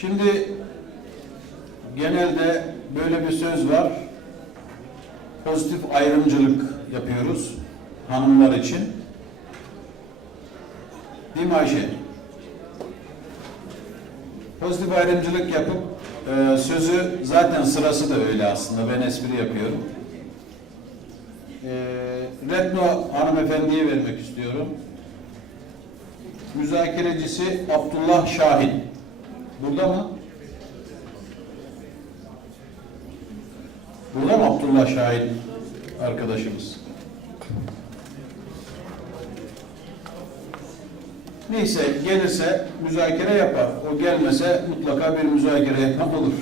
Şimdi genelde böyle bir söz var. Pozitif ayrımcılık yapıyoruz hanımlar için. Değil mi Ayşe? Pozitif ayrımcılık yapıp sözü zaten sırası da öyle aslında. Ben espri yapıyorum. Retno hanımefendiye vermek istiyorum. Müzakerecisi Abdullah Şahin. Burada mı? Burada mı Abdullah Şahin arkadaşımız? Neyse, gelirse müzakere yapar. O gelmese mutlaka bir müzakere yapmak olur.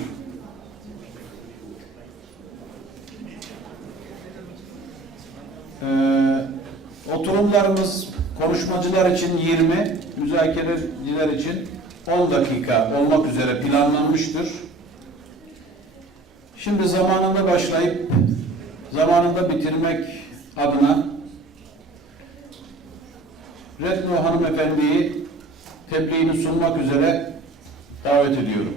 Oturumlarımız konuşmacılar için 20, müzakereciler için 10 dakika olmak üzere planlanmıştır. Şimdi zamanında başlayıp zamanında bitirmek adına Retno hanımefendiyi tebliğini sunmak üzere davet ediyorum.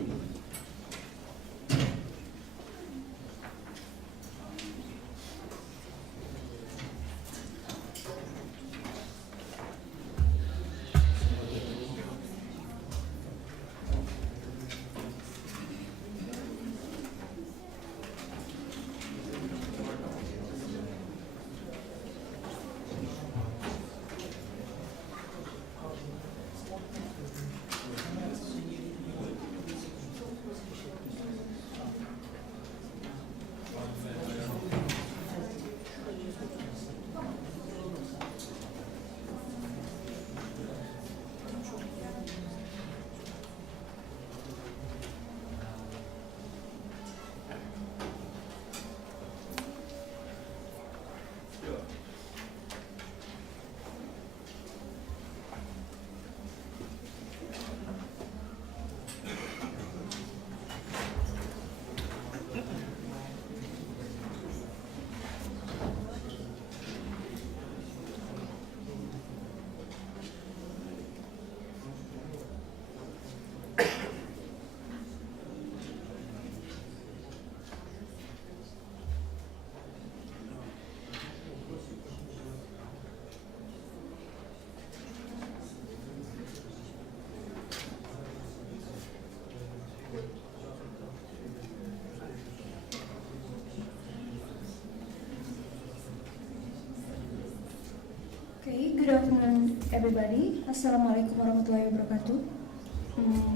Good afternoon, everybody. Assalamualaikum warahmatullahi wabarakatuh.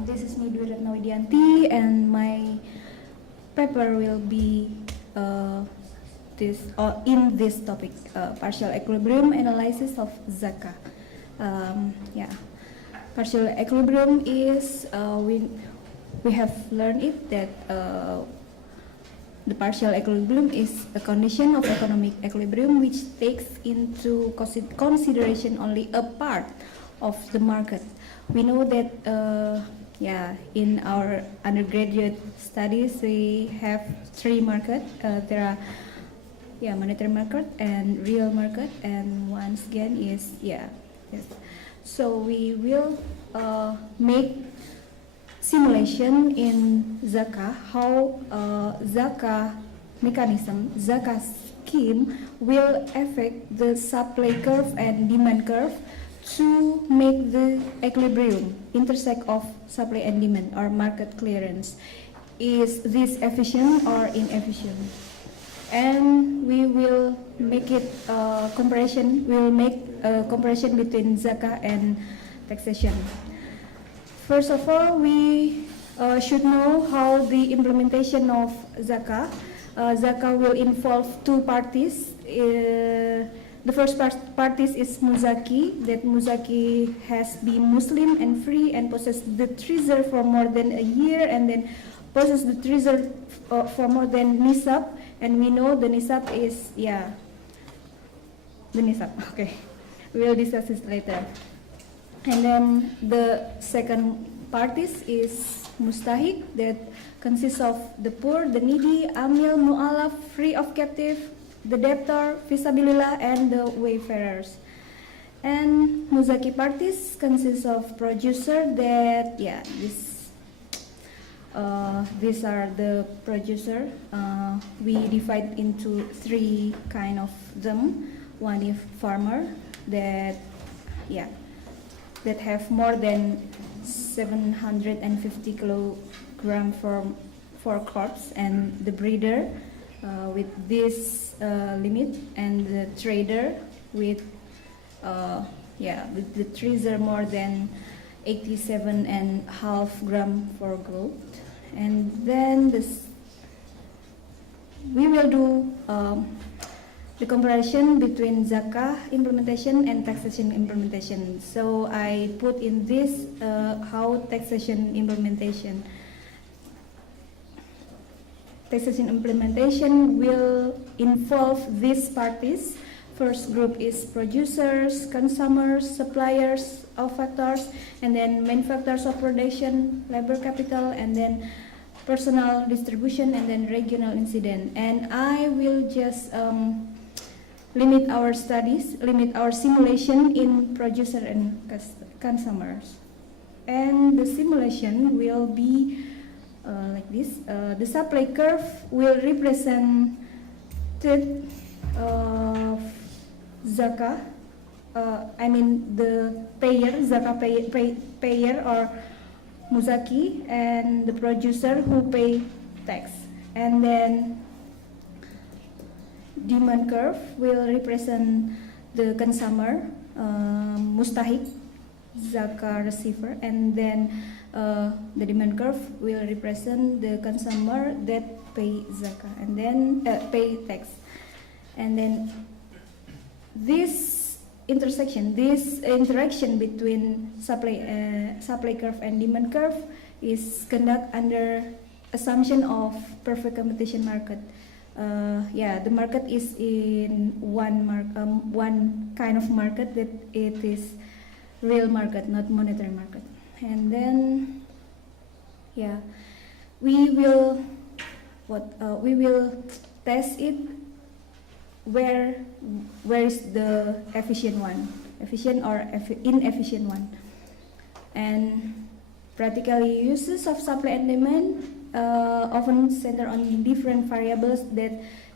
This is me, Retno Widiyanti, and my paper will be in this topic, partial equilibrium analysis of Zakat. Partial equilibrium is we have learned it that the partial equilibrium is a condition of economic equilibrium which takes into consideration only a part of the market. We know that in our undergraduate studies we have three markets. There are monetary market and real market, and once again is So we will make simulation in Zakat, how Zakat mechanism, Zakat scheme will affect the supply curve and demand curve to make the equilibrium, intersect of supply and demand or market clearance. Is this efficient or inefficient? And we will make it comparison. We will make a comparison between Zakat and taxation. First of all, we should know how the implementation of Zakat. Zakat will involve two parties. The first parties is Muzaki, that Muzaki has been Muslim and free and possess the treasure for more than a year, and then possess the treasure for more than Nisab, and we know the Nisab is, the Nisab, okay. We will discuss this later. And then the second parties is Mustahik, that consists of the poor, the needy, Amil, Mu'alaf, free of captive, the debtor, Fisabilillah, and the wayfarers. And Muzaki parties consists of producer that, These are the producer. We divide into three kind of them. One is farmer that have more than 750 kilogram for crops, and the breeder with this limit, and the trader with the treasure more than 87.5 gram for gold. And then we will do the comparison between Zakat implementation and taxation implementation. So I put in this how taxation implementation will involve these parties. First group is producers, consumers, suppliers, factors, and then manufacturers of production, labor capital, and then personal distribution, and then regional incident. And I will just limit our simulation in producer and consumers. And the simulation will be like this. The supply curve will represent Zakat, the payer, Zakat payer or Muzaki, and the producer who pay tax. And then demand curve will represent the consumer, Mustahik, Zakat receiver, and then the demand curve will represent the consumer that pay Zakat and then pay tax. And then this interaction between supply curve and demand curve is conducted under assumption of perfect competition market. The market is in one kind of market, that it is real market, not monetary market. And then we will test it where is the efficient or inefficient one. And practically uses of supply and demand often center on different variables that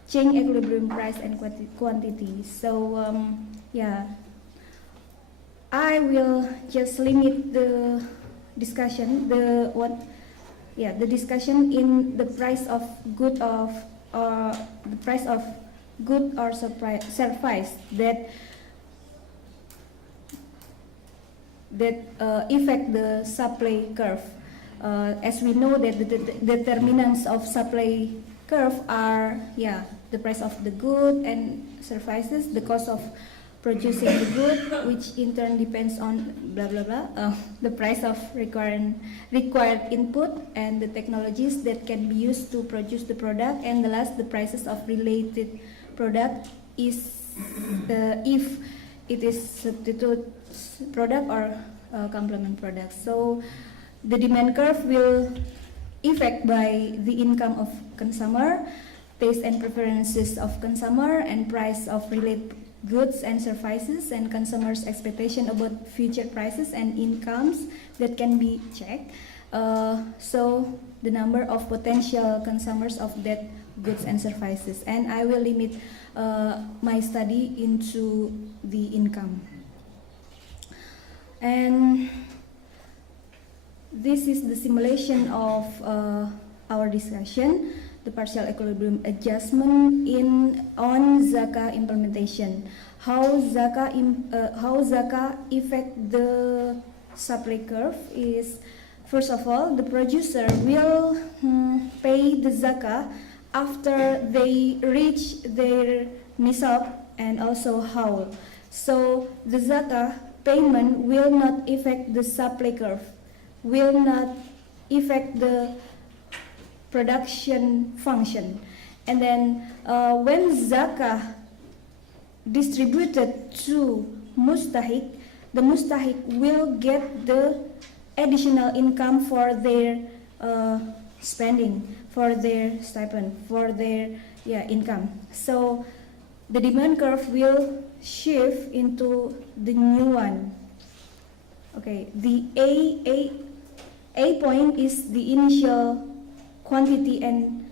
change equilibrium price and quantity. So I will just limit the discussion in the price of good or service that affect the supply curve. As we know that the determinants of supply curve are the price of the good and services, the cost of producing the good, which in turn depends on the price of required input and the technologies that can be used to produce the product, and the last, the prices of related product is if it is substitute product or complement product. So the demand curve will affect by the income of consumer, taste and preferences of consumer, and price of related goods and services, and consumers' expectation about future prices and incomes that can be checked. So the number of potential consumers of that goods and services, and I will limit my study into the income. And this is the simulation of our discussion, the partial equilibrium adjustment on Zakat implementation. How Zakat affect the supply curve is, first of all, the producer will pay the Zakat after they reach their nisab and also haul. So the Zakat payment will not affect the supply curve, will not affect the production function. And then when Zakat distributed to Mustahik, the Mustahik will get the additional income for their spending, for their stipend, for their income. So the demand curve will shift into the new one. Okay, the A point is the initial quantity and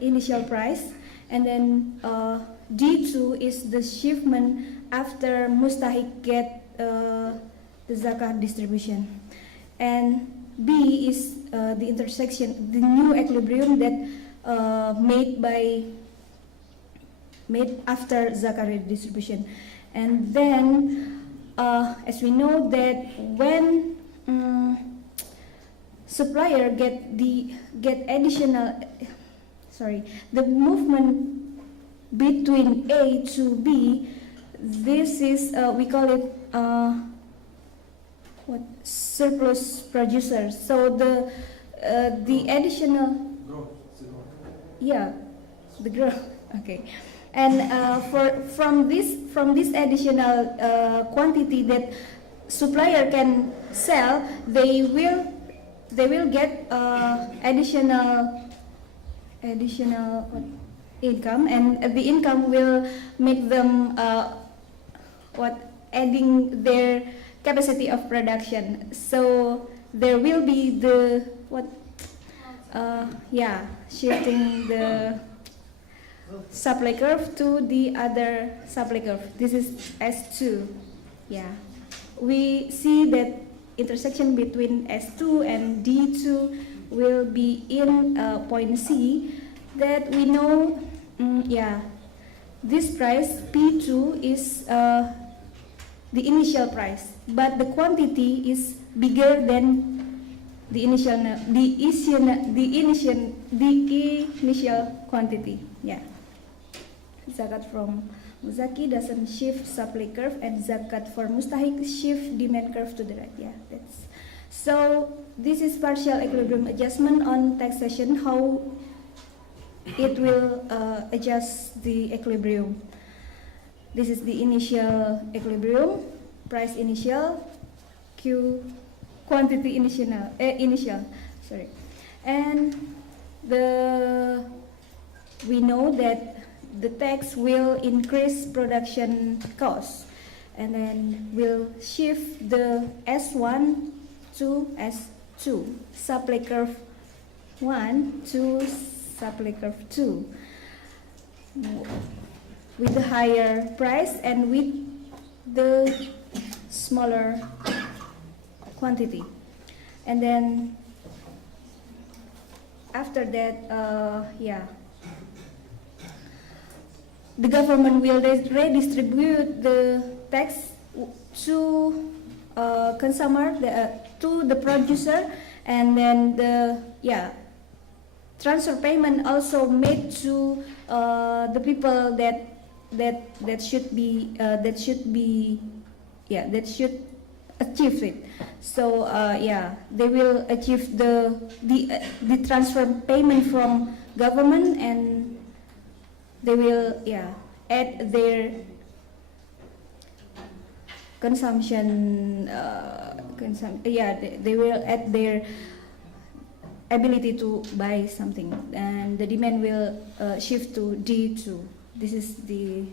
initial price, and then D2 is the shipment after mustahik get the zakat distribution, and B is the intersection, the new equilibrium that made after zakat distribution. And then as we know that when supplier get additional, the movement between A to B, this is we call it surplus producer. So the additional, the growth. Okay, and from this additional quantity that supplier can sell, they will get additional income, and the income will make them adding their capacity of production. So there will be the shifting the supply curve to the other supply curve. This is S2. We see that intersection between S2 and D2 will be in point C, that we know this price P2 is the initial price, but the quantity is bigger than the initial quantity. Zakat from Muzaki doesn't shift supply curve, and zakat for mustahik shift demand curve to the right. So this is partial equilibrium adjustment on taxation, how it will adjust the equilibrium. This is the initial equilibrium, price initial, Q quantity initial, and we know that the tax will increase production cost, and then will shift the S1 to S2, supply curve 1 to supply curve 2, with the higher price and with the smaller quantity. And then after that, the government will redistribute the tax to consumer, to the producer, and then the transfer payment also made to the people that should achieve it. So they will achieve the transfer payment from government, and they will add their consumption. They will add their ability to buy something, and the demand will shift to D2. This is the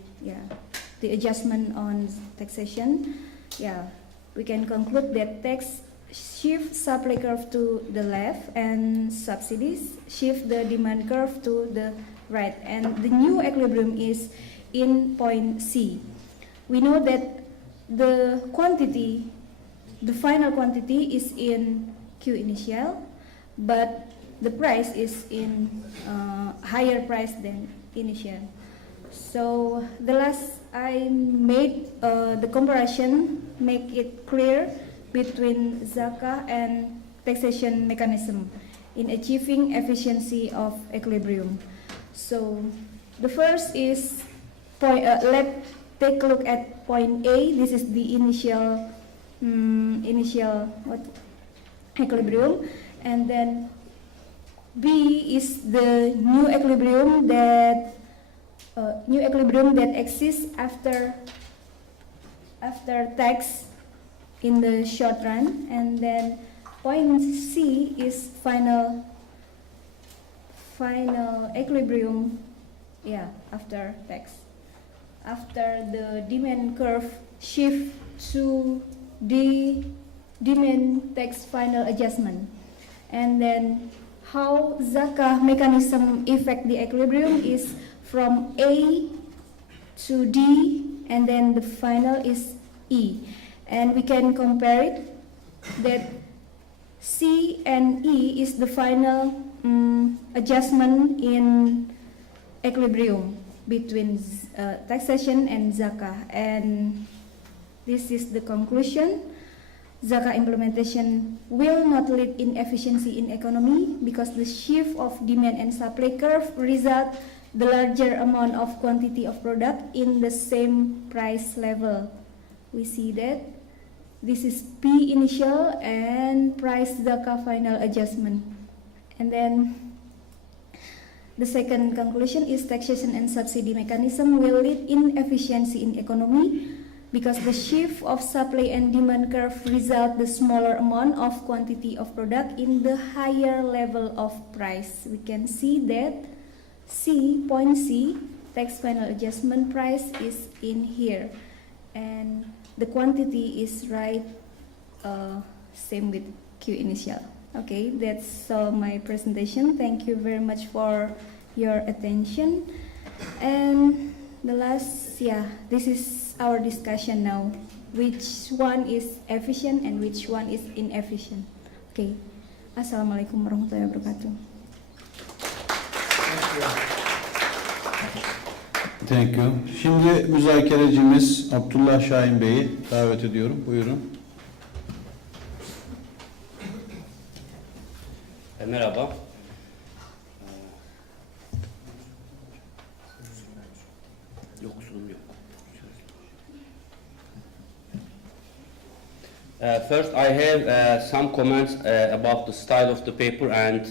adjustment on taxation. We can conclude that tax shift supply curve to the left, and subsidies shift the demand curve to the right, and the new equilibrium is in point C. We know that the quantity, the final quantity is in Q initial, but the price is in higher price than initial. So the last I made the comparison, make it clear between zakat and taxation mechanism in achieving efficiency of equilibrium. So the first is point. Let's take a look at point A. This is the initial equilibrium, and then B is the new equilibrium that exists after tax in the short run, and then point C is final equilibrium after tax, after the demand curve shift to the demand tax final adjustment. And then how zakah mechanism affect the equilibrium is from A to D, and then the final is E. And we can compare it that C and E is the final adjustment in equilibrium between taxation and zakah. And this is the conclusion. Zakah implementation will not lead inefficiency in economy because the shift of demand and supply curve result the larger amount of quantity of product in the same price level. We see that this is P initial and price zakah final adjustment. And then the second conclusion is taxation and subsidy mechanism will lead inefficiency in economy because the shift of supply and demand curve result the smaller amount of quantity of product in the higher level of price. We can see that point C, tax final adjustment price is in here, and the quantity is right, same with Q initial. Okay, that's all my presentation. Thank you very much for your attention. And the last, this is our discussion now. Which one is efficient and which one is inefficient? Okay. Assalamualaikum warahmatullahi wabarakatuh. Thank you. Şimdi müzakerecimiz Abdullah Şahin Bey'i davet ediyorum. Buyurun. Merhaba. First, I have some comments about the style of the paper and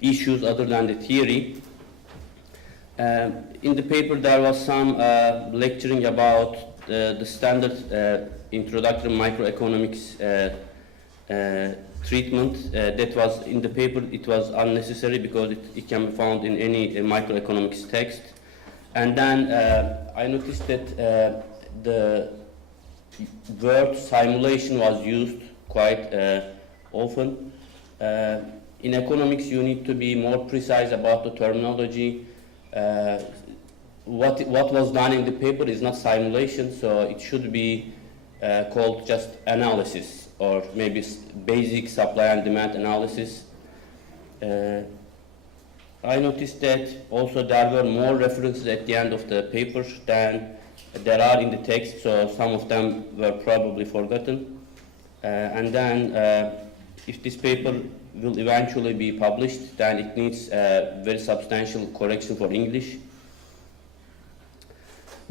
issues other than the theory. In the paper, there was some lecturing about the standard introductory microeconomics treatment. That was in the paper. It was unnecessary because it can be found in any microeconomics text. And then I noticed that the word simulation was used quite often. In economics, you need to be more precise about the terminology. What was done in the paper is not simulation, so it should be called just analysis, or maybe basic supply and demand analysis. I noticed that also there were more references at the end of the paper than there are in the text, so some of them were probably forgotten. And then if this paper will eventually be published, then it needs very substantial correction for English.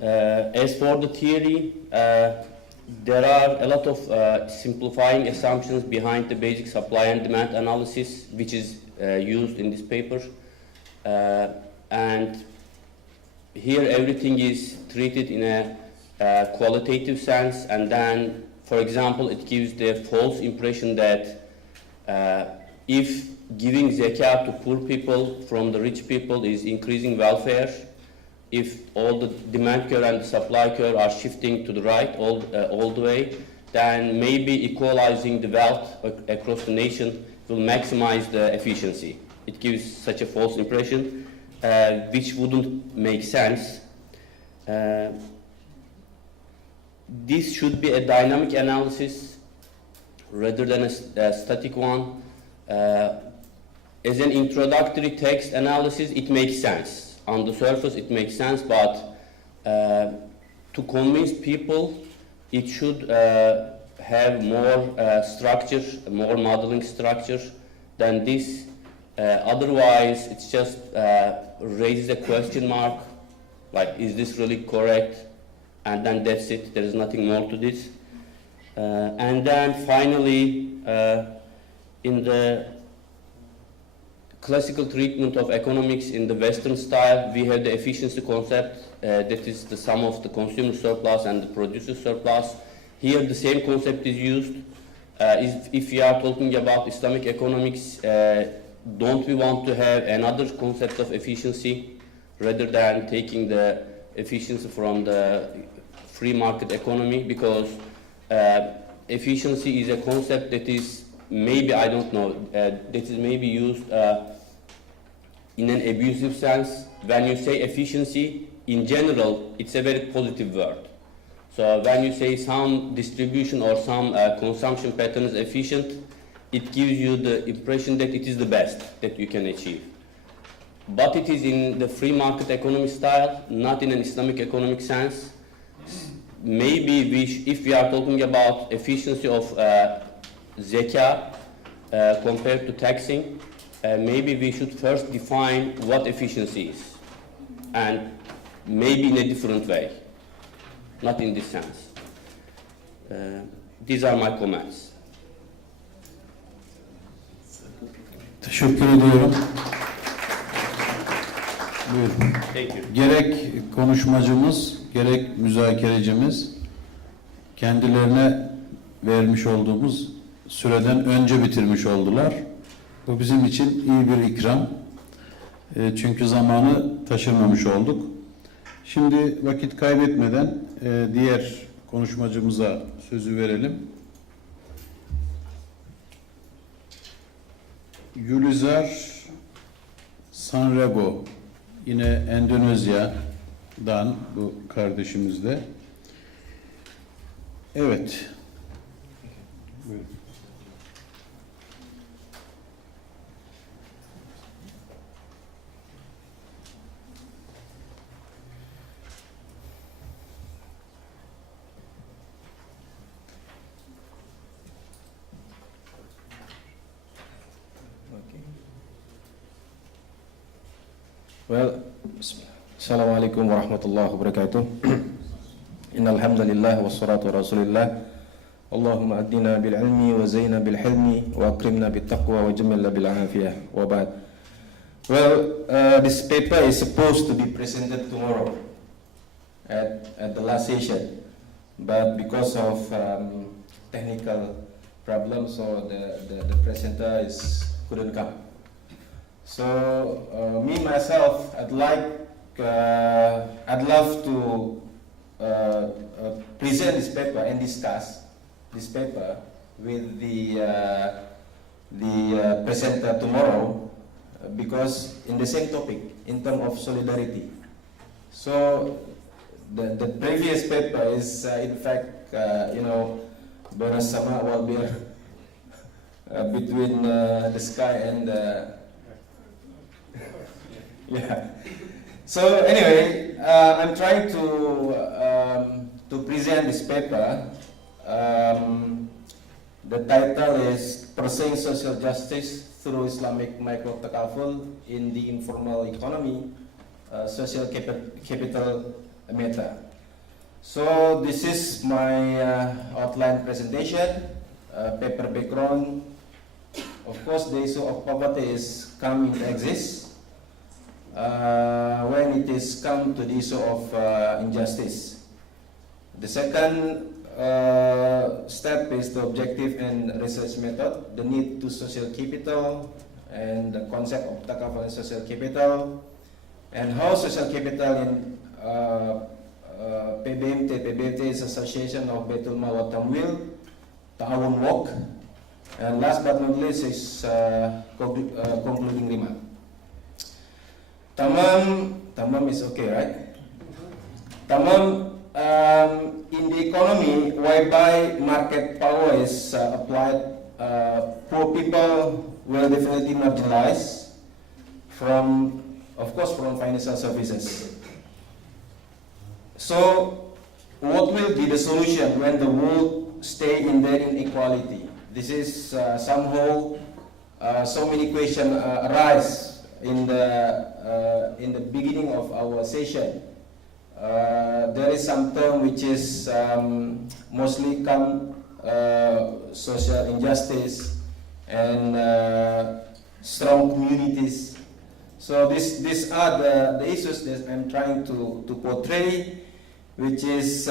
As for the theory, there are a lot of simplifying assumptions behind the basic supply and demand analysis, which is used in this paper. And here everything is treated in a qualitative sense, and then, for example, it gives the false impression that if giving zakat to poor people from the rich people is increasing welfare, if all the demand curve and the supply curve are shifting to the right all the way, then maybe equalizing the wealth across the nation will maximize the efficiency. It gives such a false impression, which wouldn't make sense. This should be a dynamic analysis rather than a static one. As an introductory text analysis, it makes sense. On the surface, it makes sense, but to convince people, it should have more structure, more modeling structure than this. Otherwise, it's just raises a question mark, like, is this really correct? And then that's it, there is nothing more to this. And then finally, in the classical treatment of economics in the Western style, we have the efficiency concept, that is the sum of the consumer surplus and the producer surplus. Here the same concept is used. If we are talking about Islamic economics, don't we want to have another concept of efficiency rather than taking the efficiency from the free market economy? Because efficiency is a concept that is maybe, I don't know, that is maybe used in an abusive sense. When you say efficiency, in general, it's a very positive word. So when you say some distribution or some consumption pattern is efficient, it gives you the impression that it is the best that you can achieve. But it is in the free market economy style, not in an Islamic economic sense. Maybe if we are talking about efficiency of Zakat compared to taxing, maybe we should first define what efficiency is, and maybe in a different way, not in this sense. These are my comments. Teşekkür ediyorum. Buyurun. Thank you. Gerek konuşmacımız, gerek müzakerecimiz kendilerine vermiş olduğumuz süreden önce bitirmiş oldular. Bu bizim için iyi bir ikram. Çünkü zamanı taşırmamış olduk. Şimdi vakit kaybetmeden diğer konuşmacımıza sözü verelim. Yulizar Sanrego, yine Endonezya'dan bu kardeşimiz de. Evet. Buyurun. Well, Assalamualaikum warahmatullahi wabarakatuh. Innal hamdalillah wassalatu rasulillah. Allahumma adina bil ilmi wa zayna bil hilmi wa akrimna bit taqwa wa jamilna bil afiyah. Wa ba'd. Well, this paper is supposed to be presented tomorrow at the last session, but because of technical problems, so the presenter couldn't come. So me myself, I'd love to present this paper and discuss this paper with the presenter tomorrow, because in the same topic, in terms of solidarity. So the previous paper is in fact bersama wal bir between the sky and the yeah. So anyway, I'm trying to present this paper. The title is Pursuing Social Justice Through Islamic Micro-Takaful in the Informal Economy, Social Capital Meta. So this is my outline presentation, paper background. Of course, the issue of poverty is coming to exist when it is come to the issue of injustice. The second step is the objective and research method, the need to social capital, and the concept of takaful and social capital, and how social capital in PBMT is Association of Betul Mal wa Tamwil, Ta'awun Work, and last but not least is concluding remark. Tamam is okay, right? Tamam, in the economy whereby market power is applied, poor people will definitely marginalize from financial services. So, what will be the solution when the world stay in their inequality? This is somehow so many questions arise in the beginning of our session. There is some term which is mostly come social injustice and strong communities. So these are the issues that I'm trying to portray, which is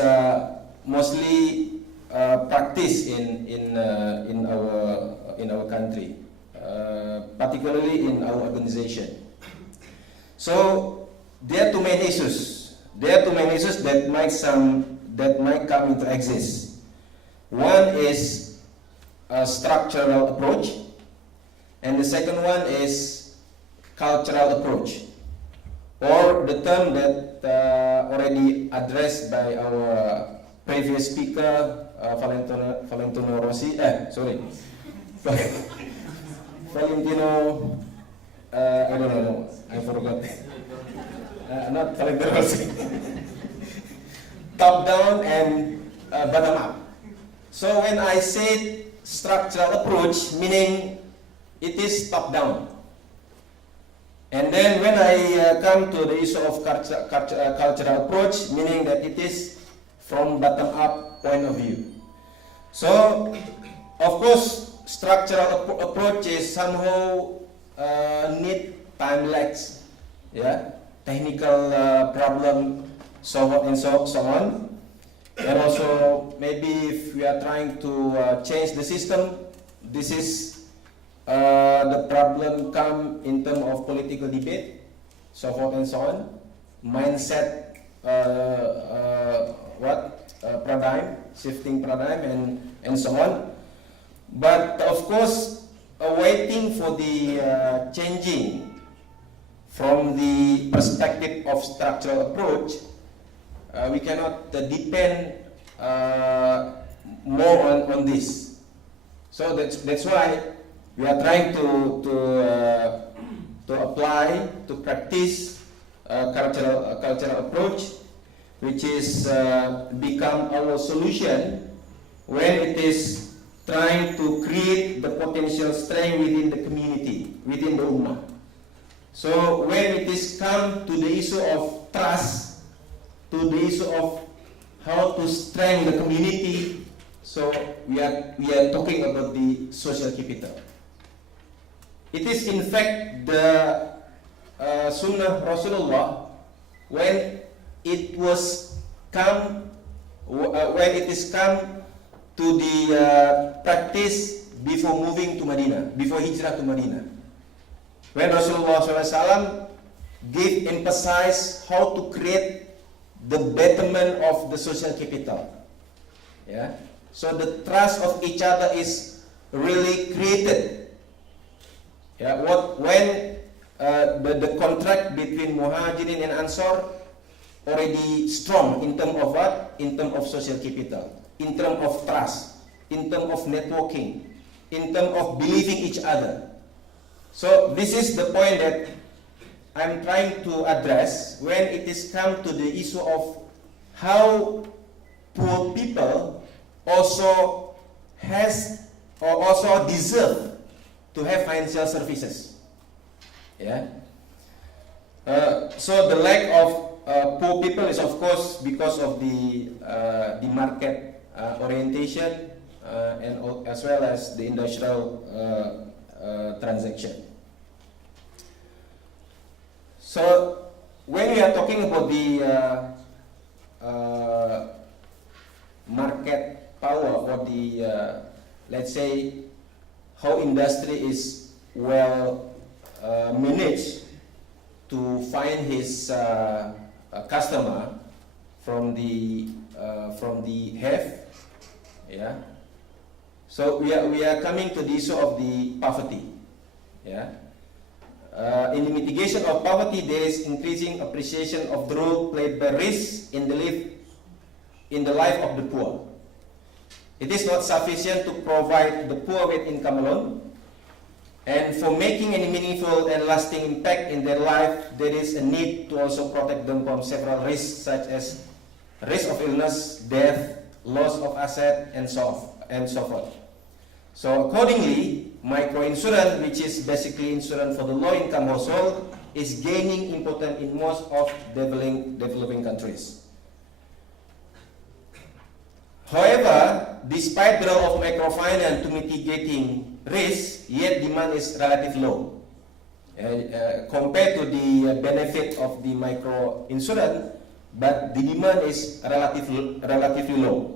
mostly practiced in our country, particularly in our organization. So there are too many issues. There are too many issues that might come into exist. One is structural approach, and the second one is cultural approach, or the term that already addressed by our previous speaker, Valentino Rossi. Valentino. I don't know. I forgot. Not Valentino Rossi. Top down and bottom up. So when I say structural approach, meaning it is top down. And then when I come to the issue of cultural approach, meaning that it is from bottom up point of view. So, of course, structural approach is somehow need time lags, yeah, technical problem, so on and so on. And also, maybe if we are trying to change the system, this is the problem come in terms of political debate, so forth and so on, mindset, paradigm, shifting paradigm, and so on. But of course, waiting for the changing from the perspective of structural approach, we cannot depend more on this. So that's why we are trying to apply, to practice cultural approach, which is become our solution when it is trying to create the potential strength within the community, within the ummah. So when it is come to the issue of trust, to the issue of how to strengthen the community, so we are talking about the social capital. It is in fact the Sunnah Rasulullah when it is come to the practice before moving to Medina, before hijrah to Medina. When Rasulullah SAW gave emphasize how to create the betterment of the social capital. Yeah. So the trust of each other is really created. Yeah. When the contract between Muhajirin and Ansar already strong in terms of what? In terms of social capital, in terms of trust, in terms of networking, in terms of believing each other. So this is the point that I'm trying to address when it is come to the issue of how poor people also has or also deserve to have financial services. Yeah. So the lack of poor people is of course because of the market orientation and as well as the industrial transaction. So when we are talking about the market power or the let's say how industry is well managed to find his customer from the have, yeah. So we are coming to the issue of the poverty, yeah. In the mitigation of poverty, there is increasing appreciation of the role played by risk in the life of the poor. It is not sufficient to provide the poor with income alone, and for making any meaningful and lasting impact in their life, there is a need to also protect them from several risks, such as risk of illness, death, loss of asset, and so forth. So accordingly, micro-insurance, which is basically insurance for the low-income household, is gaining importance in most of developing countries. However, despite the role of microfinance to mitigating risk, yet demand is relatively low. Compared to the benefit of the micro-insurance, but the demand is relatively low.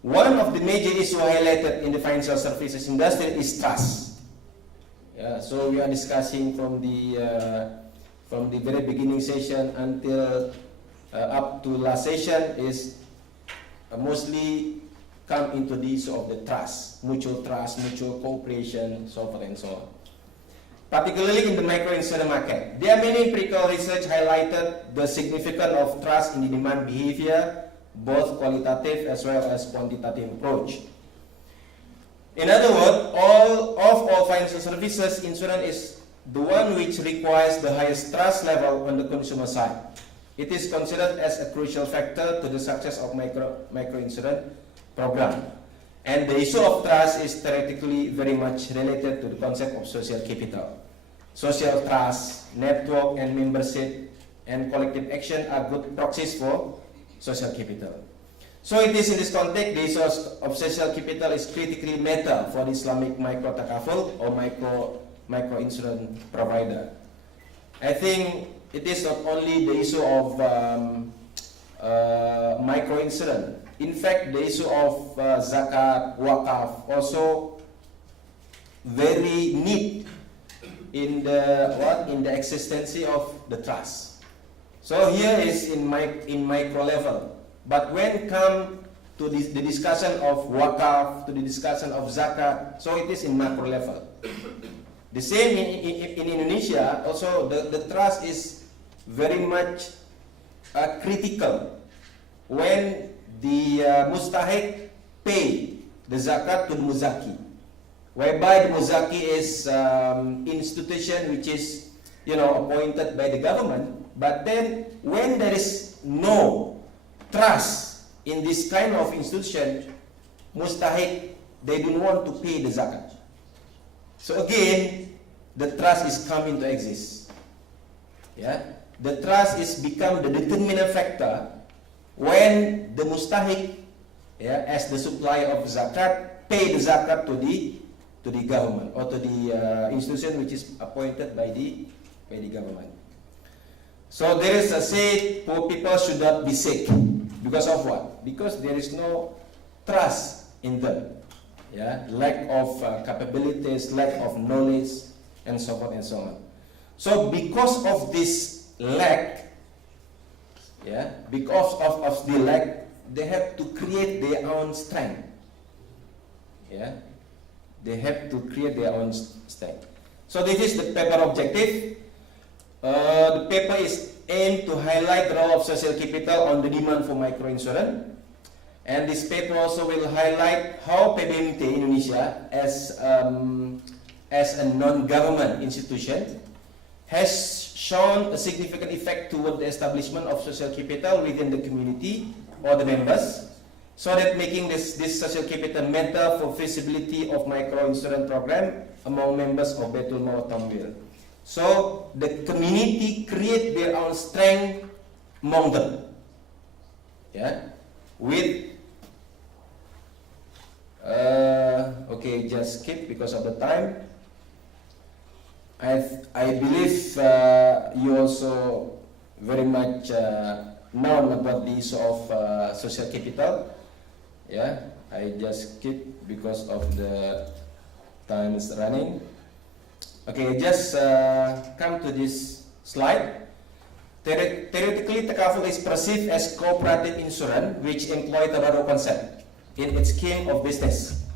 One of the major issues highlighted in the financial services industry is trust. Yeah, so we are discussing from the very beginning session until up to last session is mostly come into the issue of the trust, mutual cooperation, so forth and so on. Particularly in the micro-insurance market, there are many empirical research highlighted the significance of trust in the demand behavior, both qualitative as well as quantitative approach. In other words, all financial services, insurance is the one which requires the highest trust level on the consumer side. It is considered as a crucial factor to the success of micro-insurance program. And the issue of trust is theoretically very much related to the concept of social capital. Social trust, network and membership and collective action are good proxies for social capital. So it is in this context, the issue of social capital is critically matter for the Islamic Micro-Takaful or micro-insurance provider. I think it is not only the issue of micro-insurance. In fact, the issue of Zakat, Wakaf also very neat in the existence of the trust. So here is in micro level. But when come to the discussion of Wakaf, to the discussion of Zakat, so it is in macro level. The same in Indonesia, also the trust is very much critical when the mustahik pay the zakat to the muzaki, whereby the muzaki is institution which is appointed by the government. But then when there is no trust in this kind of institution, mustahik, they don't want to pay the zakat. So again, the trust is coming to exist. Yeah, the trust is become the determinant factor when the mustahik, as the supplier of zakat, pay the zakat to the government or to the institution which is appointed by the government. So there is a say, poor people should not be sick. Because of what? Because there is no trust in them. Yeah, lack of capabilities, lack of knowledge, and so forth and so on. So because of this lack, because of the lack, they have to create their own strength. Yeah, they have to create their own strength. So this is the paper objective. The paper is aimed to highlight the role of social capital on the demand for microinsurance. And this paper also will highlight how PBMT Indonesia as a non-government institution has shown a significant effect toward the establishment of social capital within the community or the members, so that making this social capital matter for feasibility of microinsurance program among members of Betul Mal Tambil. So the community create their own strength among them. With okay, just skip because of the time. I believe you also very much known about the issue of social capital. I just skip because of the time is running. Okay, just come to this slide. Theoretically, Takaful is perceived as cooperative insurance which employ the Tabarruk concept in its scheme of business.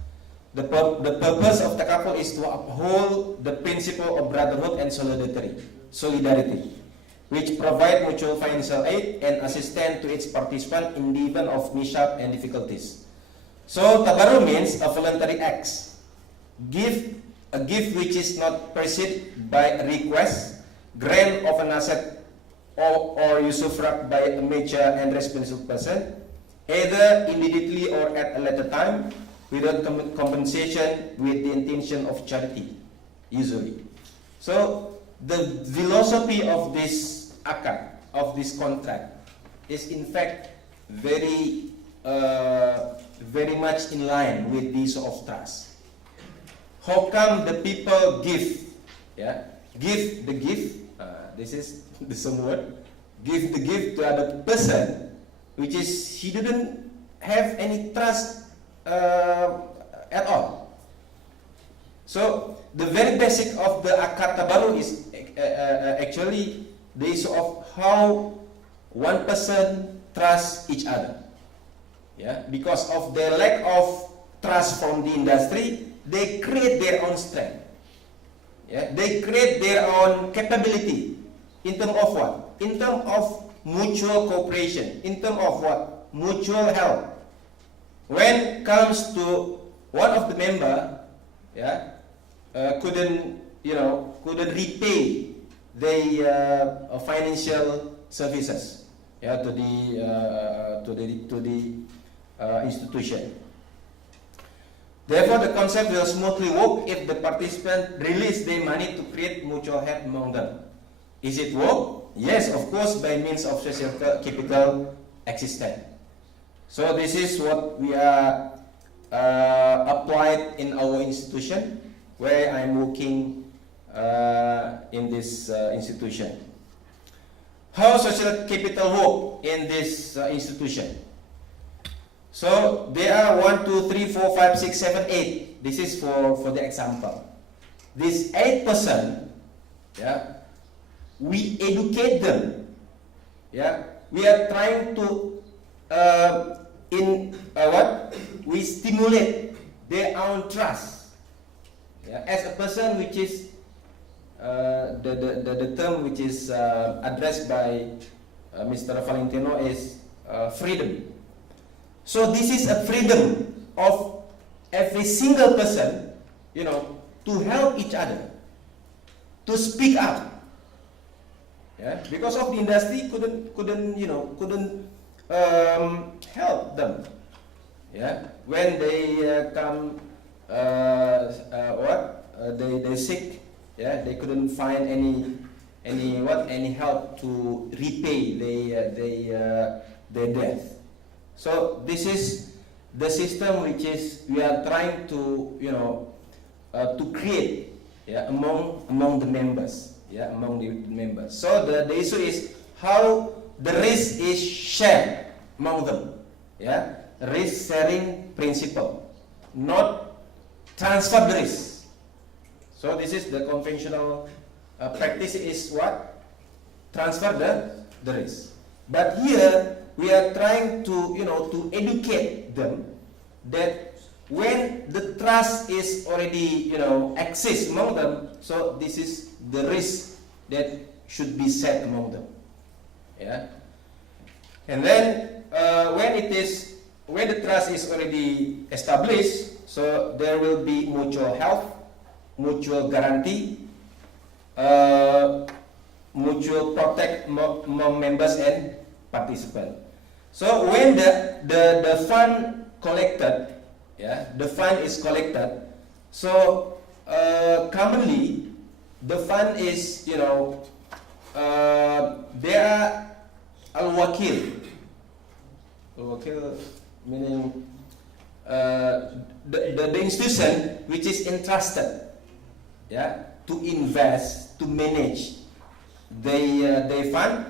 The purpose of Takaful is to uphold the principle of brotherhood and solidarity, which provide mutual financial aid and assistance to its participant in the event of mishap and difficulties. So Tabarruk means a voluntary act, a gift which is not preceded by a request, grant of an asset or usufruct by a major and responsible person, either immediately or at a later time, without compensation, with the intention of charity, usually. So the philosophy of this akad, of this contract, is in fact very much in line with this of trust. How come the people give? Give the gift. This is the same word. Give the gift to other person, which is he didn't have any trust at all. So the very basic of the akad tabarruk is actually the issue of how one person trusts each other. Yeah, because of their lack of trust from the industry, they create their own strength. Yeah, they create their own capability in terms of what? In terms of mutual cooperation, in terms of what? Mutual help. When comes to one of the member, yeah, couldn't repay the financial services, yeah, to the institution. Therefore, the concept will smoothly work if the participants release their money to create mutual help among them. Is it work? Yes, of course, by means of social capital existent. So this is what we are applied in our institution, where I'm working in this institution. How social capital work in this institution? So there are 1, 2, 3, 4, 5, 6, 7, 8. This is for the example. This 8%, yeah, we educate them. Yeah, we are trying to we stimulate their own trust. Yeah, as a person which is the term which is addressed by Mr. Valentino is freedom. So this is a freedom of every single person, to help each other, to speak up. Yeah, because of the industry couldn't help them. Yeah, when they come, they sick. Yeah, they couldn't find any help to repay their death. So this is the system which is we are trying to to create, yeah, among the members. Yeah, among the members. So the issue is how the risk is shared among them. Yeah, risk sharing principle, not transfer the risk. So this is the conventional practice is what? Transfer the risk. But here we are trying to to educate them that when the trust is already exists among them, so this is the risk that should be set among them. Yeah, and then when the trust is already established, so there will be mutual help, mutual guarantee, mutual protect among members and participants. So when the fund collected, yeah, the fund is collected, so commonly the fund is there are al-wakil meaning the institution which is entrusted, yeah, to invest, to manage their fund,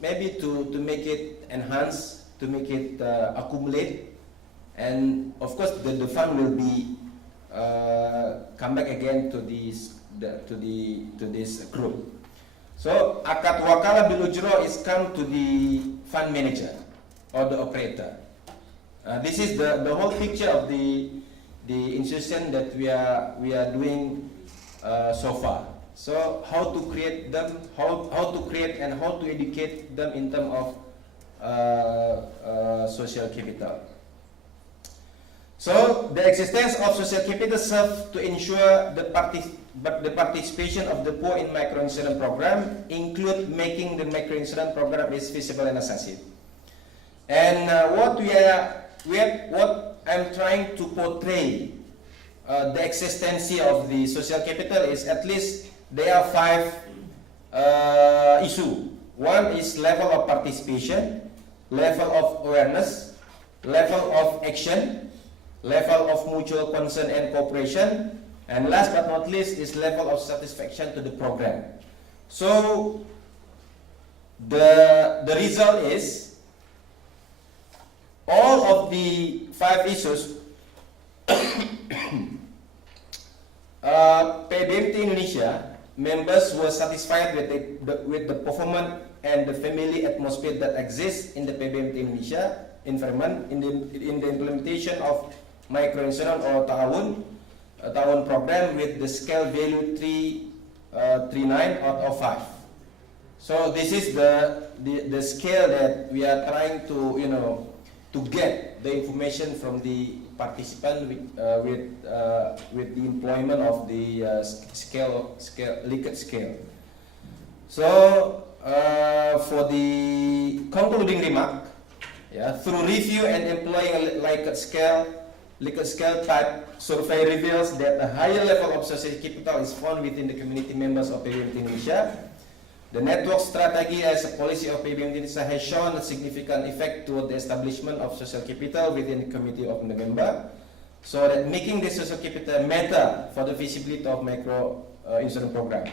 maybe to make it enhance, to make it accumulate, and of course the fund will be come back again to this group. So akad wakala bil ujro is come to the fund manager or the operator. This is the whole picture of the institution that we are doing so far. So how to create them, how to create and how to educate them in terms of social capital. So the existence of social capital serves to ensure the participation of the poor in micro-insurance program, include making the micro-insurance program is feasible and accessible. And what I'm trying to portray the existence of the social capital is at least there are 5 issues. One is level of participation, level of awareness, level of action, level of mutual concern and cooperation, and last but not least is level of satisfaction to the program. So the result is all of the 5 issues PBMT Indonesia members were satisfied with the performance and the family atmosphere that exists in the PBMT Indonesia environment in the implementation of microinsurance or ta'awun program with the scale value 339 out of 5. So this is the scale that we are trying to to get the information from the participant with the employment of the Likert scale. So for the concluding remark, through review and employing a Likert scale type survey reveals that a higher level of social capital is found within the community members of PBMT Indonesia. The network strategy as a policy of PBMT Indonesia has shown a significant effect toward the establishment of social capital within the community of the member, so that making the social capital matter for the visibility of micro insurance program.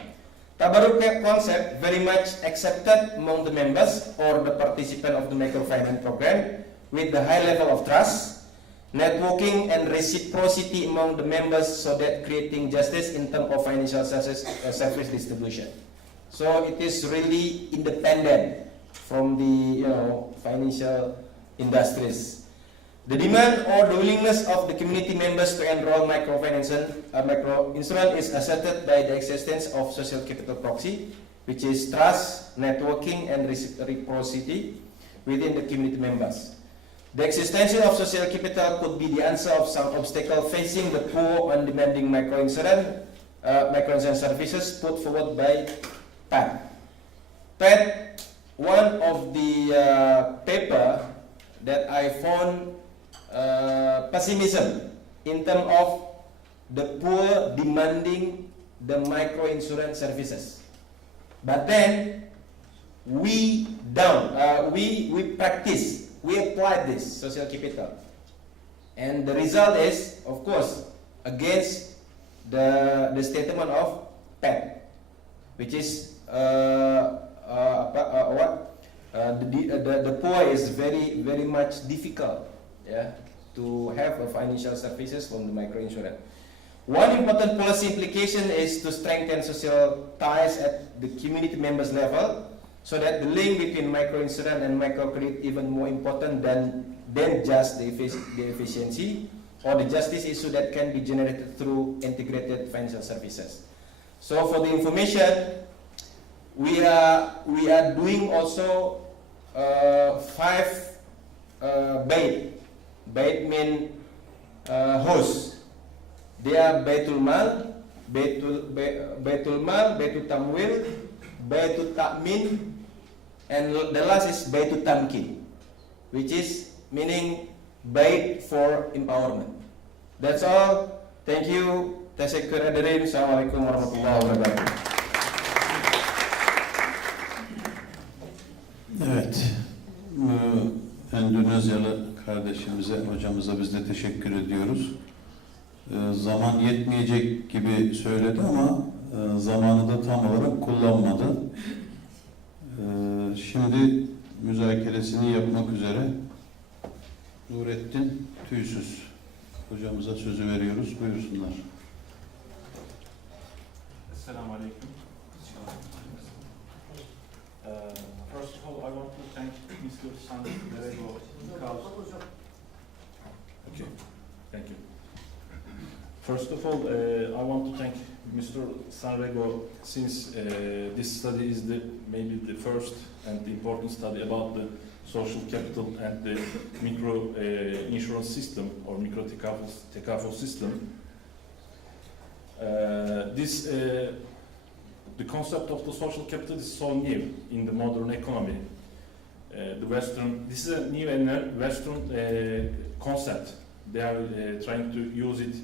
Tabarruk concept very much accepted among the members or the participant of the microfinance program with the high level of trust, networking and reciprocity among the members, so that creating justice in terms of financial service distribution. So it is really independent from the financial industries. The demand or the willingness of the community members to enroll microinsurance is asserted by the existence of social capital proxy, which is trust, networking, and reciprocity within the community members. The existence of social capital could be the answer of some obstacle facing the poor and demanding microinsurance services put forward by PAD. PAD, one of the paper that I found pessimism in terms of the poor demanding the microinsurance services. But then we practice, we apply this social capital, and the result is, of course, against the statement of PAD, which is the poor is very much difficult to have a financial services from the microinsurance. One important policy implication is to strengthen social ties at the community members level, so that the link between microinsurance and microcredit even more important than just the efficiency or the justice issue that can be generated through integrated financial services. So for the information, we are doing also 5 Bait mean host. They are Baitul Mal, Baitul Tamwil, Baitul Ta'min, and the last is Baitul Tamkin, which is meaning Bait for empowerment. That's all. Thank you. Teşekkür ederim. Assalamualaikum warahmatullahi wabarakatuh. Evet. Endonezyalı kardeşimize, hocamıza biz de teşekkür ediyoruz. Zaman yetmeyecek gibi söyledi ama zamanı da tam olarak kullanmadı. Şimdi müzakeresini yapmak üzere Nurettin Tüysüz hocamıza sözü veriyoruz. Buyursunlar. Assalamu alaikum. First of all, I want to thank Mr. Sanrego because... Okay, thank you. First of all, I want to thank Mr. Sanrego since this study is maybe the first and the important study about the social capital and the micro insurance system or Micro-Takaful system. The concept of the social capital is so new in the modern economy. This is a new and Western concept. They are trying to use it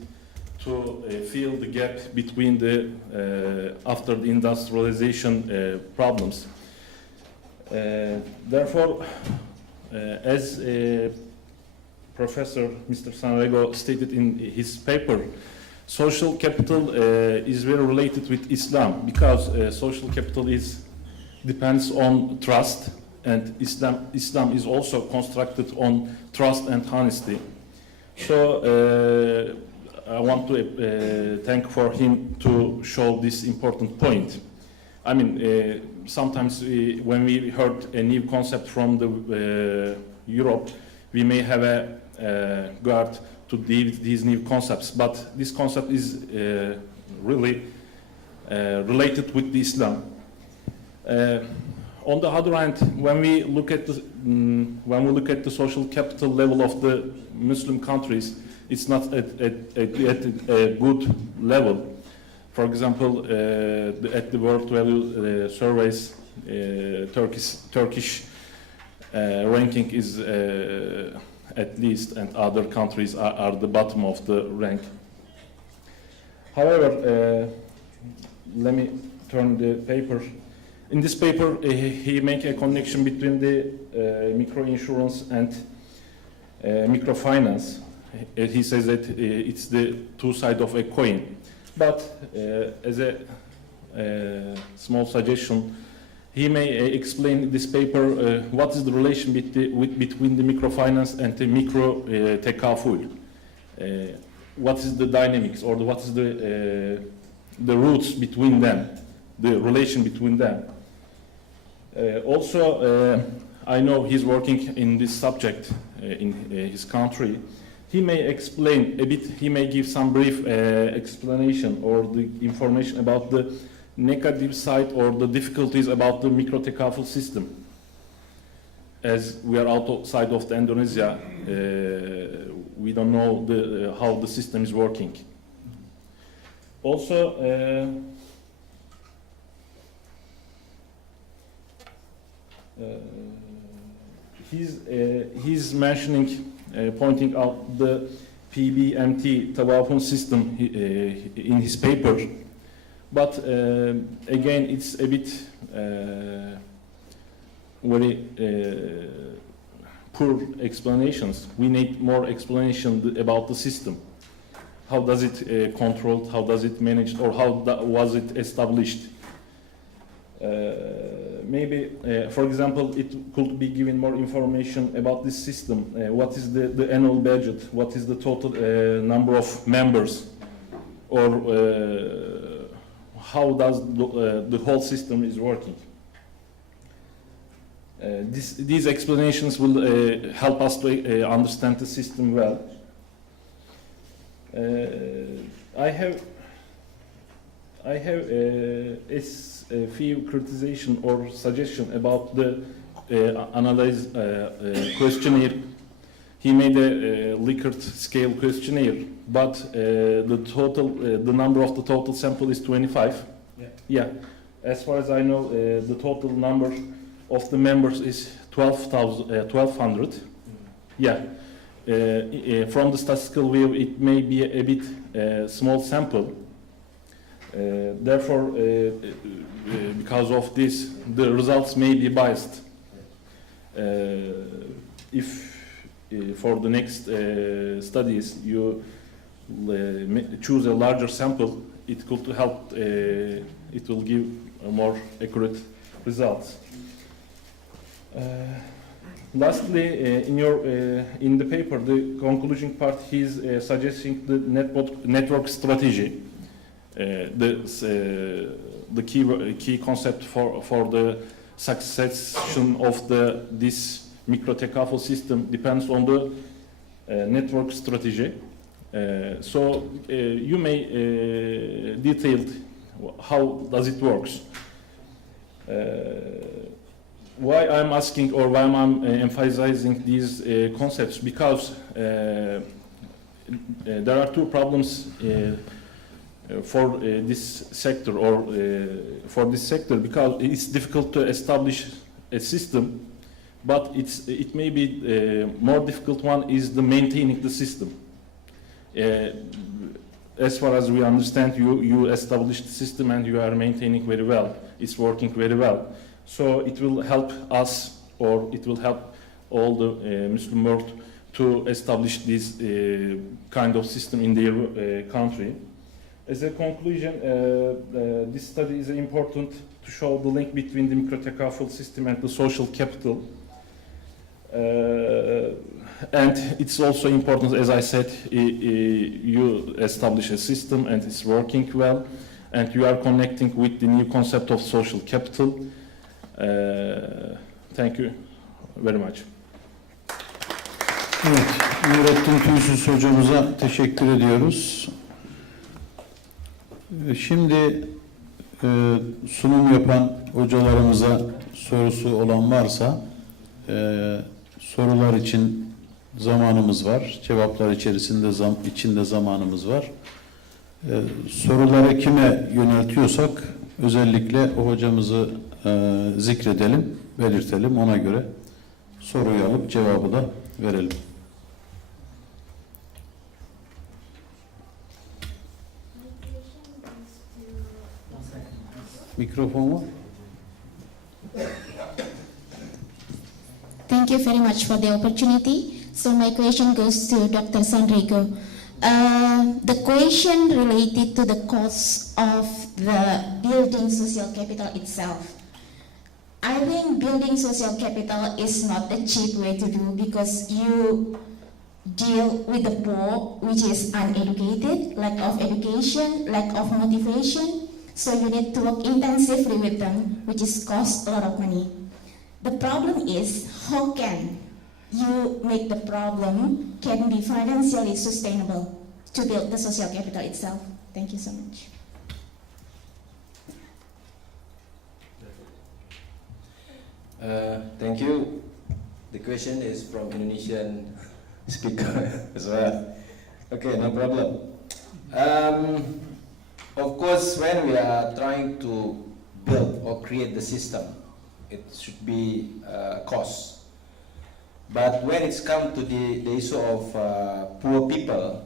to fill the gap between the after the industrialization problems. Therefore, as Professor Mr. Sanrego stated in his paper, social capital is very related with Islam because social capital depends on trust, and Islam is also constructed on trust and honesty. So I want to thank for him to show this important point. I mean, sometimes when we heard a new concept from the Europe, we may have a guard to deal with these new concepts, but this concept is really related with the Islam. On the other hand, when we look at the social capital level of the Muslim countries, it's not at a good level. For example, at the World Value Surveys, Turkish ranking is at least, and other countries are the bottom of the rank. However, let me turn the paper. In this paper, he make a connection between the micro-insurance and microfinance. He says that it's the two sides of a coin. But as a small suggestion, he may explain in this paper what is the relation between the microfinance and the Micro-Takaful. What is the dynamics, or what is the roots between them, the relation between them. Also, I know he's working in this subject in his country. He may explain a bit, he may give some brief explanation or the information about the negative side or the difficulties about the Micro-Takaful system. As we are outside of the Endonezia, we don't know how the system is working. Also, he's mentioning, pointing out the PBMT Tawafun system in his paper, but again it's a bit very poor explanations. We need more explanation about the system. How does it controlled, how does it managed, or how was it established? Maybe, for example, it could be given more information about this system. What is the annual budget? What is the total number of members? Or how does the whole system is working? These explanations will help us to understand the system well. I have a few criticism or suggestion about the analyze questionnaire. He made a Likert scale questionnaire, but the number of the total sample is 25. Yeah. As far as I know, the total number of the members is 1,200. Yeah. From the statistical view, it may be a bit small sample. Therefore, because of this, the results may be biased. If for the next studies you choose a larger sample, it could help. It will give more accurate results. Lastly, in the paper, the conclusion part, he's suggesting the network strategy. The key concept for the succession of this Micro-Takaful system depends on the network strategy. So you may detail how does it works. Why I'm asking, or why I'm emphasizing these concepts, because there are two problems for this sector, or for this sector, because it's difficult to establish a system, but it may be more difficult one is the maintaining the system. As far as we understand, you established the system and you are maintaining very well. It's working very well. So it will help us, or it will help all the Muslim world to establish this kind of system in their country. As a conclusion, this study is important to show the link between the Micro-Takaful system and the social capital. And it's also important, as I said, you establish a system and it's working well, and you are connecting with the new concept of social capital. Thank you very much. Evet, Nurettin Tüysüz hocamıza teşekkür ediyoruz. Şimdi sunum yapan hocalarımıza sorusu olan varsa sorular için zamanımız var. Cevaplar içinde zamanımız var. Soruları kime yöneltiyorsak özellikle o hocamızı zikredelim, belirtelim. Ona göre soruyu alıp cevabı da verelim. Mikrofon var. Thank you very much for the opportunity. So my question goes to Dr. Sanrego. The question related to the cost of the building social capital itself. I think building social capital is not a cheap way to do because you deal with the poor, which is uneducated, lack of education, lack of motivation. So you need to work intensively with them, which is cost a lot of money. The problem is, how can you make the problem can be financially sustainable to build the social capital itself? Thank you so much. Thank you. The question is from Indonesian speaker as well. Okay, no problem. Of course, when we are trying to build or create the system, it should be cost. But when it's come to the issue of poor people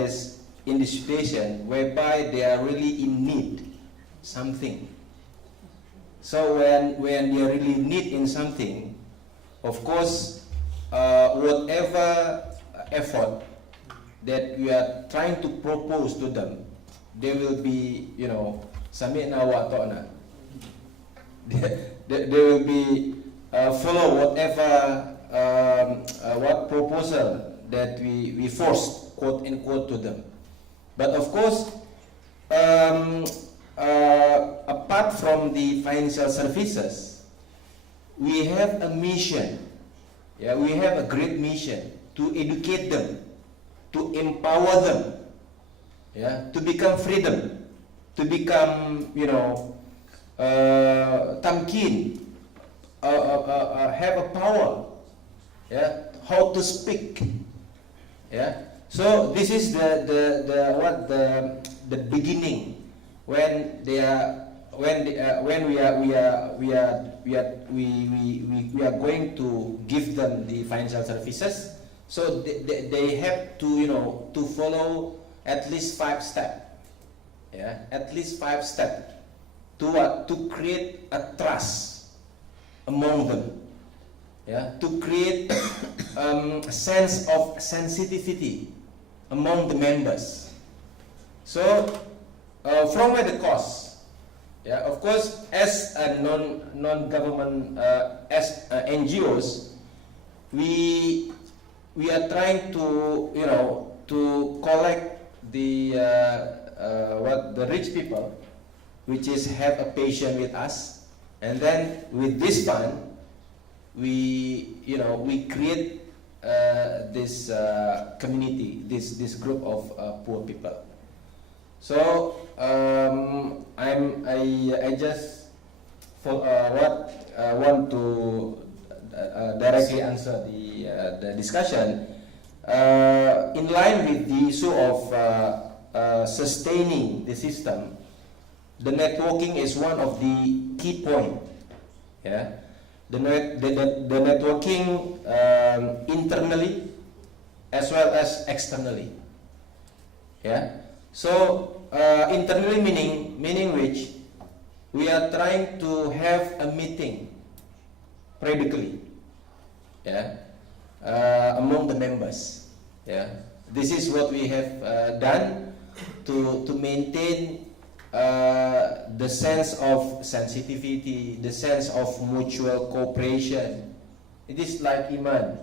is in the situation whereby they are really in need something. So when they are really in need in something, of course, whatever effort that we are trying to propose to them, they will be, sami'na wa ta'na. They will be follow whatever what proposal that we forced, quote unquote, to them. But of course, apart from the financial services, we have a mission. Yeah, we have a great mission to educate them, to empower them, yeah, to become freedom, to become, tamkin, have a power, yeah, how to speak, yeah. So this is the beginning when they are when we are going to give them the financial services. So they have to to follow at least 5 steps, yeah, at least 5 steps to create a trust among them, yeah, to create a sense of sensitivity among the members. So from where the cost, yeah, of course, as a non-government as NGOs, we are trying to to collect the the rich people, which is have a patient with us, and then with this fund, we create this community, this group of poor people. So I just want to directly answer the discussion in line with the issue of sustaining the system. The networking is one of the key points. Yeah, the networking internally as well as externally. Yeah. So internally meaning which we are trying to have a meeting periodically, yeah, among the members. Yeah, this is what we have done to maintain the sense of sensitivity, the sense of mutual cooperation. It is like iman,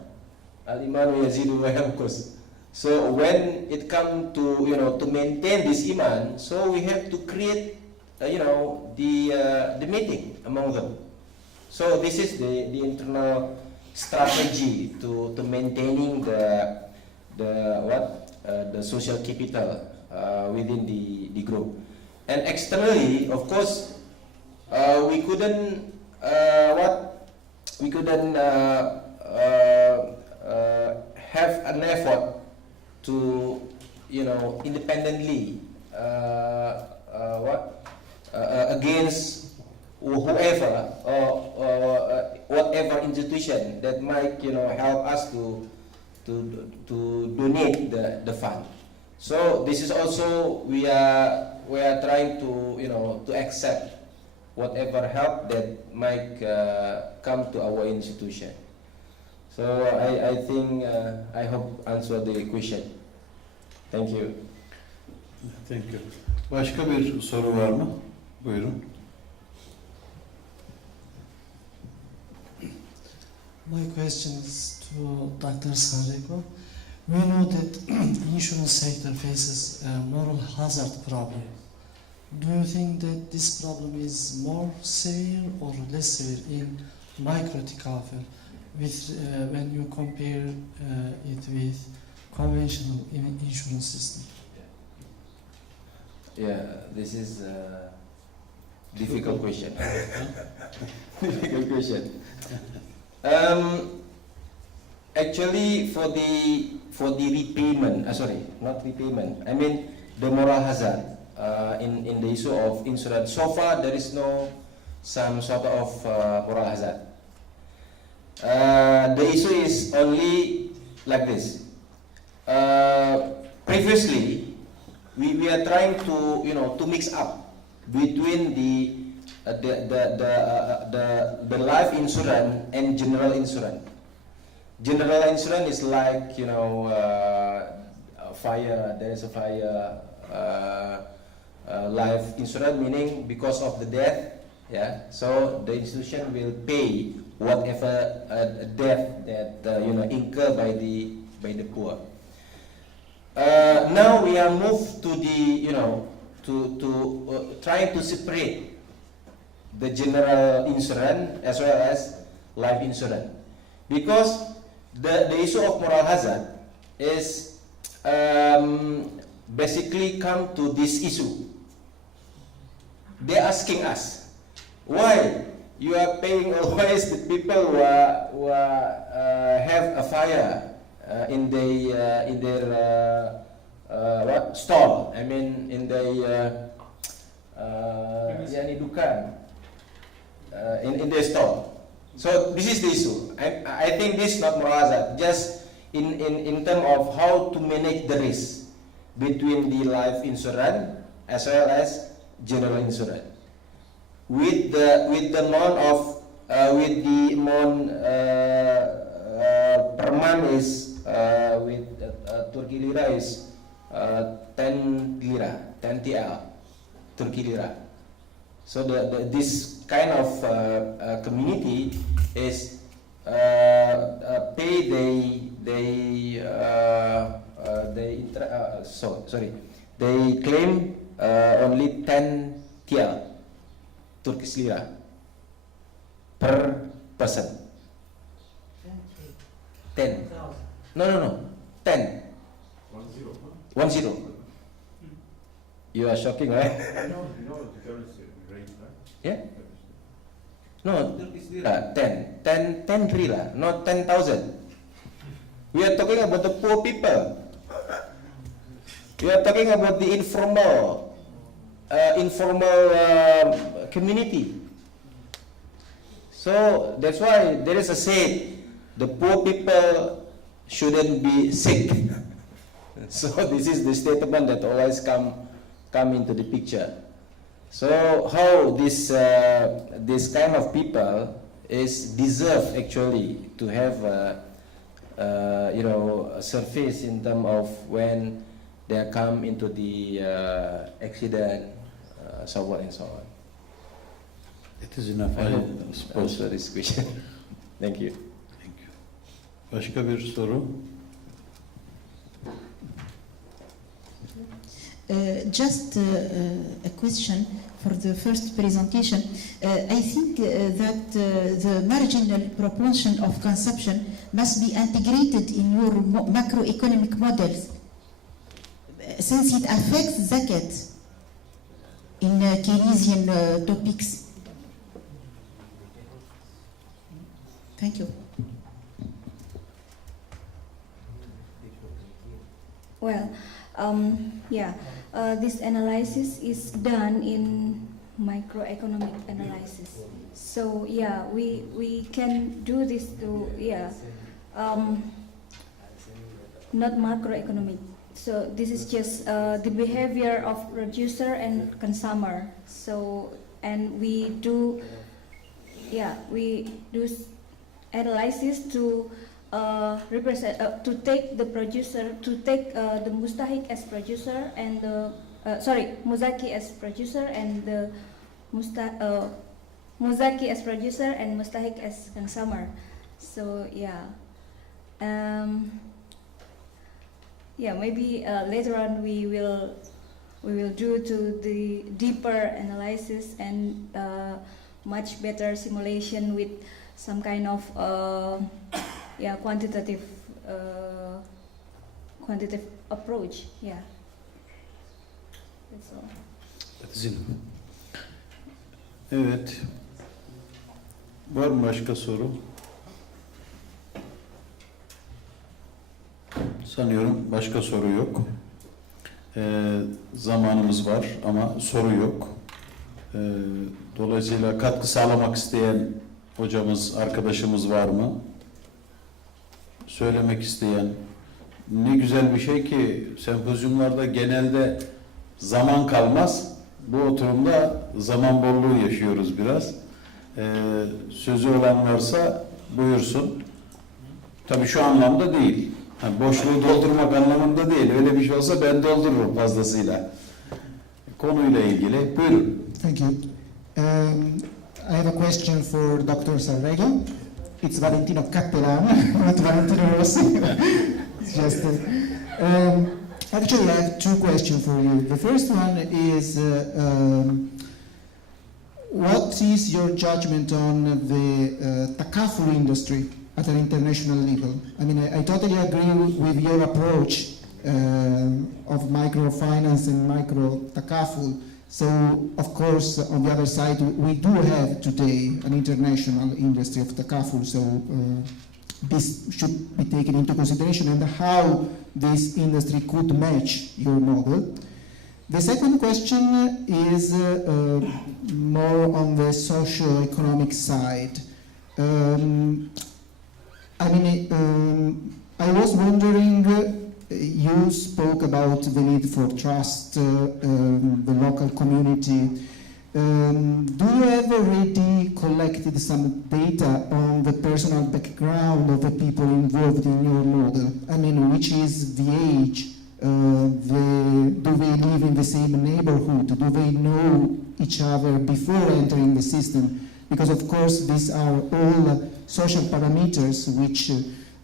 al-iman yazidu wa yanqus. So when it comes to to maintain this iman, so we have to create the meeting among them. So this is the internal strategy to maintaining the social capital within the group. And externally, of course, we couldn't have an effort to, independently against whoever or whatever institution that might help us to donate the fund. So this is also we are trying to accept whatever help that might come to our institution. So I think I hope answer the question. Thank you. Thank you. Başka bir soru var mı? Buyurun. My question is to Dr. Sanrego. We know that insurance sector faces a moral hazard problem. Do you think that this problem is more severe or less severe in Micro-Takaful when you compare it with conventional insurance system? Yeah, this is a difficult question. Difficult question. Actually, for the repayment, not repayment. I mean the moral hazard in the issue of insurance. So far, there is no some sort of moral hazard. The issue is only like this. Previously, we are trying to mix up between the life insurance and general insurance. General insurance is like fire. There is a fire. Life insurance meaning because of the death. Yeah. So the institution will pay whatever death that incurred by the poor. Now we are moved to the to trying to separate the general insurance as well as life insurance, because the issue of moral hazard is basically come to this issue. They are asking us why you are paying always the people who have a fire in their stall. I mean in their dukan. In their store. So this is the issue. I think this is not moral hazard, just in terms of how to manage the risk between the life insurance as well as general insurance. With the amount per month is with Turkey lira is 10 TL Turkey lira. So this kind of community is they claim only 10 TL Turkish lira per person. 10. No. 10. 10. You are shocking, right? You know the currency rate, right? Yeah? No, Turkish lira, 10 lira, not 10,000. We are talking about the poor people. We are talking about the informal community. So that's why there is a saying, the poor people shouldn't be sick. So this is the statement that always come into the picture. So how this kind of people is deserve actually to have a service in terms of when they come into the accident, so on and so on. It is enough. I hope answer this question. Thank you. Thank you. Başka bir soru? Just a question for the first presentation. I think that the marginal proportion of consumption must be integrated in your macroeconomic models, since it affects Zakat in Keynesian topics. Thank you. Well, this analysis is done in microeconomic analysis. So yeah, we can do this to not macroeconomic. So this is just the behavior of producer and consumer. So and we do analysis to represent to take the producer, to take the mustahik as producer and the muzaki as producer and the muzaki as producer and mustahik as consumer. So maybe later on we will do to the deeper analysis and much better simulation with some kind of quantitative approach. Yeah, that's all. Evet. Var mı başka soru? Sanıyorum başka soru yok. Zamanımız var ama soru yok. Dolayısıyla katkı sağlamak isteyen hocamız, arkadaşımız var mı? Söylemek isteyen. Ne güzel bir şey ki sempozyumlarda genelde zaman kalmaz. Bu oturumda zaman bolluğu yaşıyoruz biraz. Sözü olan varsa buyursun. Tabii şu anlamda değil. Yani boşluğu doldurmak anlamında değil. Öyle bir şey olsa ben doldururum fazlasıyla. Konuyla ilgili. Buyurun. Thank you. I have a question for Dr. Sanrego. It's Valentino Cappellano, not Valentino Rossi. It's just actually, I have two questions for you. The first one is, what is your judgment on the takaful industry at an international level? I mean, I totally agree with your approach of microfinance and micro-takaful. So, of course, on the other side, we do have today an international industry of takaful, so this should be taken into consideration and how this industry could match your model. The second question is more on the socio-economic side. I was wondering, you spoke about the need for trust, the local community. Do you have already collected some data on the personal background of the people involved in your model? I mean, which is the age? Do they live in the same neighborhood? Do they know each other before entering the system? Because of course these are all social parameters which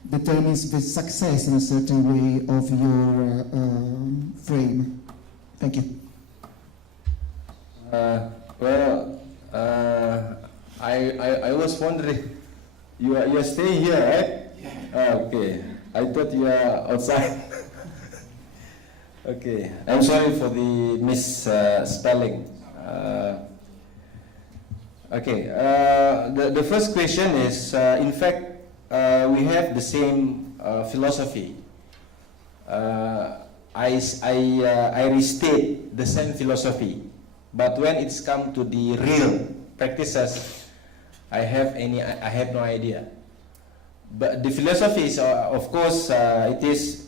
determines the success in a certain way of your frame. Thank you. I was wondering, you are staying here, right? Yeah. Okay. I thought you are outside. Okay. I'm sorry for the misspelling. The first question is, in fact, we have the same philosophy. I restate the same philosophy, but when it's come to the real practices, I have no idea. But the philosophy is, of course, it is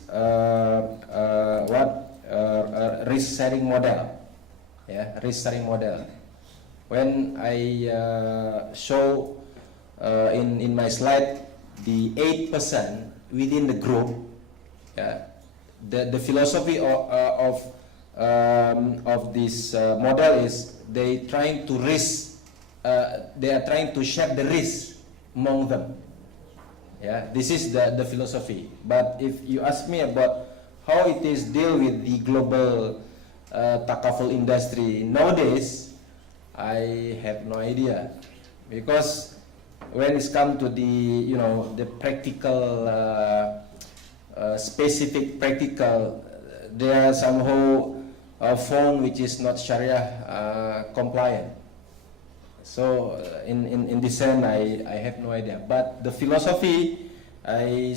risk-sharing model. Yeah, risk-sharing model. When I show in my slide the 8% within the group, the philosophy of this model is they are trying to share the risk among them. Yeah, this is the philosophy. But if you ask me about how it is deal with the global Takaful industry. Nowadays, I have no idea, because when it's come to the the practical, specific practical, there are somehow a phone which is not Sharia compliant. So in this sense, I have no idea. But the philosophy, I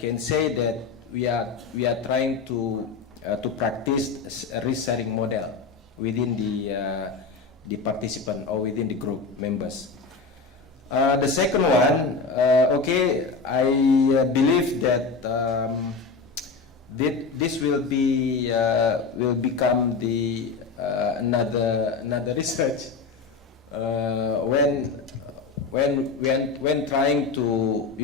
can say that we are trying to practice a risk sharing model within the participant or within the group members. The second one, okay, I believe that this will become the another research when trying to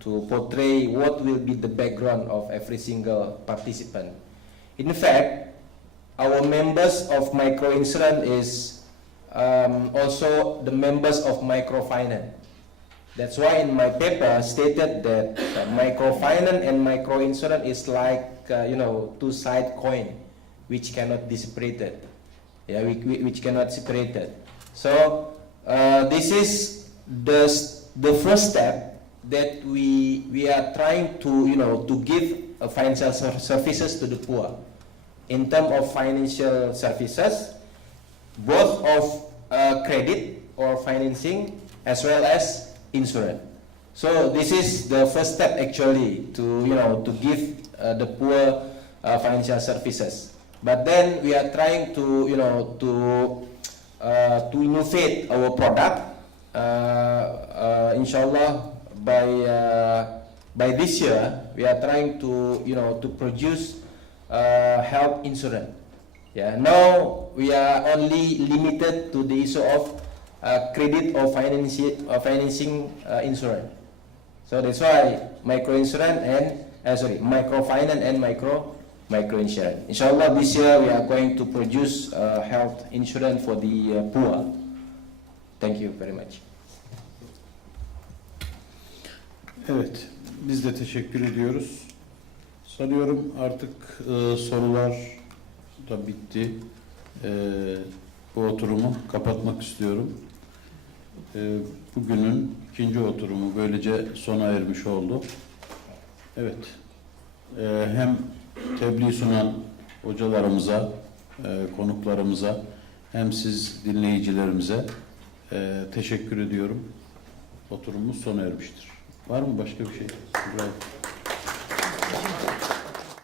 to portray what will be the background of every single participant. In fact, our members of microinsurance is also the members of microfinance. That's why in my paper stated that microfinance and microinsurance is like two-sided coin, which cannot be separated. Yeah, which cannot separated. So this is the first step that we are trying to give financial services to the poor in terms of financial services, both of credit or financing as well as insurance. So this is the first step actually to give the poor financial services. But then we are trying to innovate our product. Inshallah, by this year we are trying to produce health insurance. Yeah. Now we are only limited to the issue of credit or financing insurance. So that's why microinsurance and microfinance and microinsurance. Inshallah, this year we are going to produce health insurance for the poor. Thank you very much. Evet, biz de teşekkür ediyoruz. Sanıyorum artık sorular da bitti. Bu oturumu kapatmak istiyorum. Bugünün ikinci oturumu böylece sona ermiş oldu. Evet, hem tebliğ sunan hocalarımıza, konuklarımıza, hem siz dinleyicilerimize teşekkür ediyorum. Oturumumuz sona ermiştir. Var mı başka bir şey? Bravo.